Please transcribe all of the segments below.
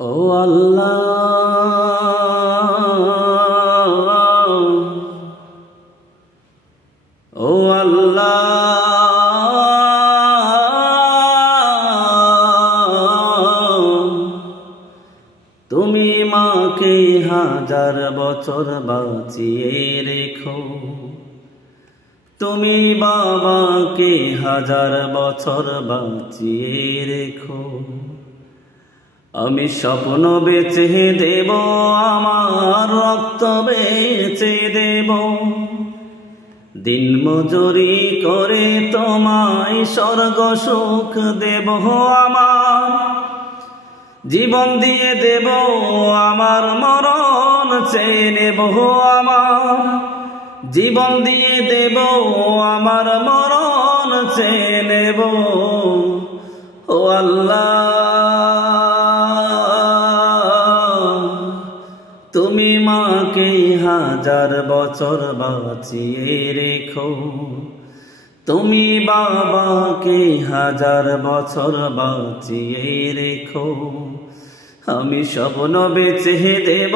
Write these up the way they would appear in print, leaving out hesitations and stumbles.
ও আল্লাহ, ও আল্লাহ, তুমি মাকে হাজার বছর বাঁচিয়ে রেখো, তুমি বাবাকে হাজার বছর বাঁচিয়ে রেখো। আমি স্বপ্ন বেচে দেব, আমার রক্ত বেচে দেব, দিন মজুরি করে তোমায় স্বর্গ সুখ দেব। আমার জীবন দিয়ে দেব, আমার মরণ চেয়ে নেব। আমার জীবন দিয়ে দেব, আমার মরণ চেয়ে নেব। ও আল্লাহ, তুমি মাকে হাজার বছর বাঁচিয়ে রেখো, তুমি বাবাকে হাজার বছর বাঁচিয়ে রেখো। আমি স্বপ্ন বেচে দেব,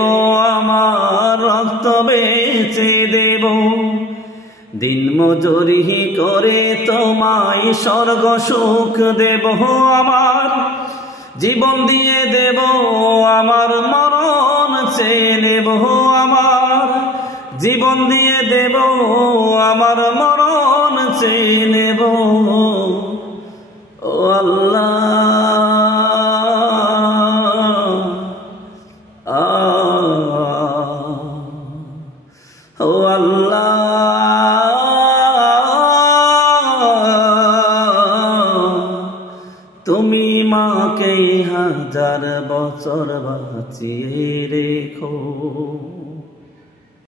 আমার রক্ত বেচে দেব, দিন মজুরি করে তোমায় স্বর্গ সুখ দেব। আমার জীবন দিয়ে দেব, আমার মরণ চেয়ে নেব। আমার জীবন দিয়ে দেব, আমার মরণ চেয়ে নেব। ও আল্লাহ, ও আল্লাহ, তুমি মাকে হাজার বছর বাঁচিয়ে রেখো।